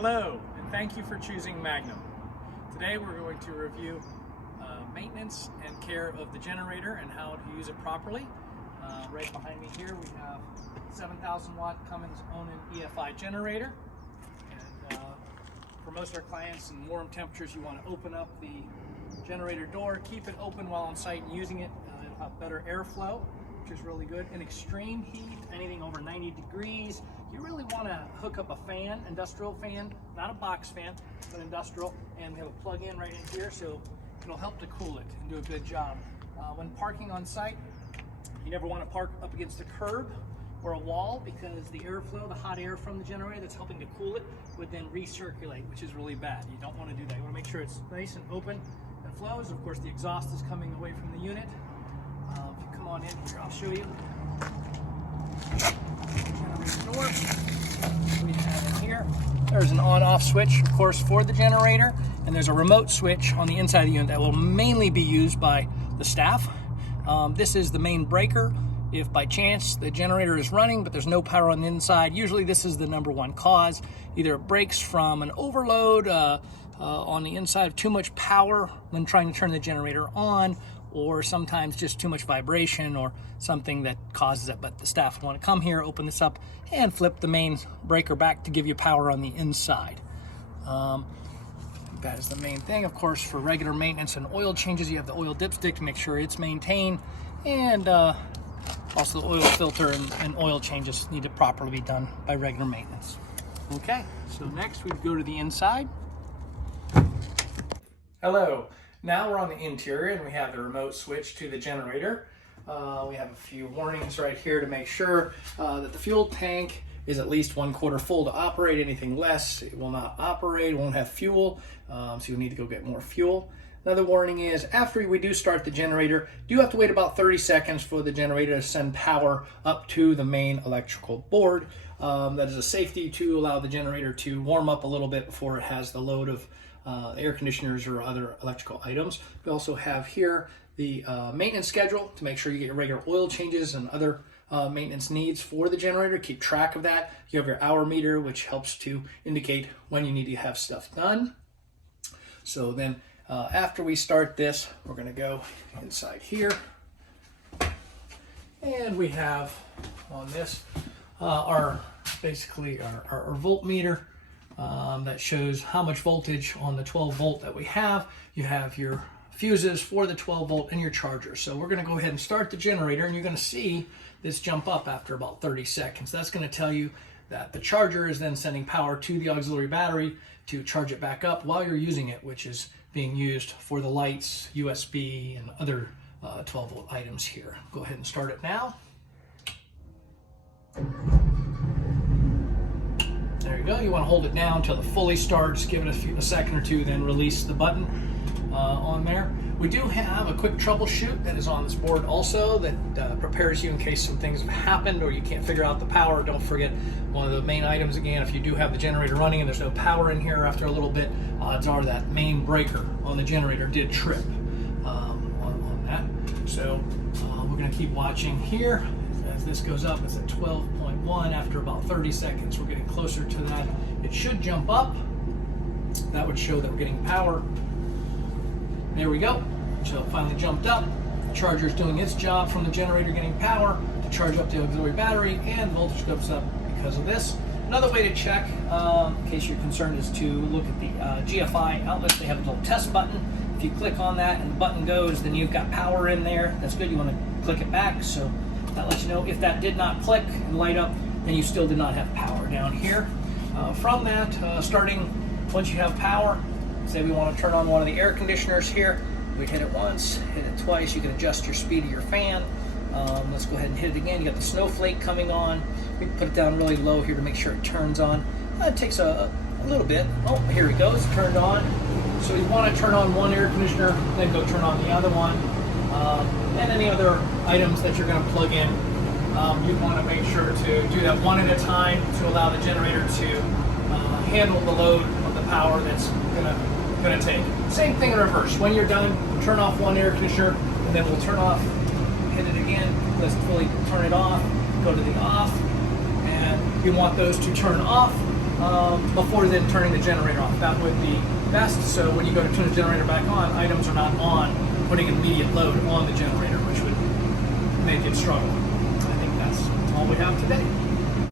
Hello, and thank you for choosing Magnum. Today we're going to review maintenance and care of the generator and how to use it properly. Right behind me here we have 7,000 watt Cummins Onan EFI generator. And for most of our clients in warm temperatures, you want to open up the generator door, keep it open while on site and using it. It'll have better airflow, which is really good. In extreme heat, anything over 90 degrees, you really want to hook up a fan, industrial fan, not a box fan, but industrial, and we have a plug-in right in here, so it'll help to cool it and do a good job. When parking on site, you never want to park up against a curb or a wall, because the airflow, the hot air from the generator that's helping to cool it, would then recirculate, which is really bad. You don't want to do that. You want to make sure it's nice and open and flows. Of course, the exhaust is coming away from the unit. If you come on in here, I'll show you. Generator door. We have in here. There's an on-off switch, of course, for the generator, and there's a remote switch on the inside of the unit that will mainly be used by the staff. This is the main breaker. If by chance the generator is running but there's no power on the inside, usually this is the number one cause. Either it breaks from an overload on the inside of too much power when trying to turn the generator on, or sometimes just too much vibration or something that causes it. But the staff want to come here, open this up, and flip the main breaker back to give you power on the inside. That is the main thing. Of course, for regular maintenance and oil changes, you have the oil dipstick to make sure it's maintained, and also the oil filter and oil changes need to properly be done by regular maintenance. Okay, so next we go to the inside. Hello. Now we're on the interior and we have the remote switch to the generator. We have a few warnings right here to make sure that the fuel tank is at least 1/4 full to operate. Anything less, it will not operate, it won't have fuel, so you'll need to go get more fuel. Another warning is, after we do start the generator, you have to wait about 30 seconds for the generator to send power up to the main electrical board. That is a safety to allow the generator to warm up a little bit before it has the load of air conditioners or other electrical items. We also have here the maintenance schedule to make sure you get your regular oil changes and other maintenance needs for the generator. Keep track of that. You have your hour meter, which helps to indicate when you need to have stuff done. So then after we start this, we're going to go inside here, and we have on this our voltmeter that shows how much voltage on the 12 volt that we have. You have your fuses for the 12 volt and your charger. So we're going to go ahead and start the generator, and you're going to see this jump up after about 30 seconds. That's going to tell you that the charger is then sending power to the auxiliary battery to charge it back up while you're using it, which is being used for the lights, USB, and other 12 volt items here. Go ahead and start it now. There you go. You want to hold it down until it fully starts. Give it a second or two, then release the button on there. We do have a quick troubleshoot that is on this board also that prepares you in case some things have happened or you can't figure out the power. Don't forget one of the main items again, if you do have the generator running and there's no power in here after a little bit, odds are that main breaker on the generator did trip on that. So we're going to keep watching here. As this goes up, it's at 12.1. After about 30 seconds, we're getting closer to that. It should jump up. That would show that we're getting power. There we go. So it finally jumped up. The charger's doing its job from the generator, getting power to charge up the auxiliary battery, and voltage goes up because of this. Another way to check, in case you're concerned, is to look at the GFI outlets. They have a little test button. If you click on that and the button goes, then you've got power in there. That's good. You want to click it back, so that lets you know if that did not click and light up, then you still did not have power down here. From that, starting once you have power, say we want to turn on one of the air conditioners here, we hit it once, hit it twice. You can adjust your speed of your fan. Let's go ahead and hit it again. You got the snowflake coming on. We can put it down really low here to make sure it turns on. It takes a little bit. Oh, here it goes, turned on. So you want to turn on one air conditioner, then go turn on the other one. And any other items that you're going to plug in, you want to make sure to do that one at a time to allow the generator to handle the load of the power that's going to take. Same thing in reverse. When you're done, turn off one air conditioner, and then we'll turn off, hit it again, let's fully turn it off, go to the off, and you want those to turn off before then turning the generator off. That would be best, so when you go to turn the generator back on, items are not on, putting immediate load on the generator, which would make it struggle. I think that's all we have today.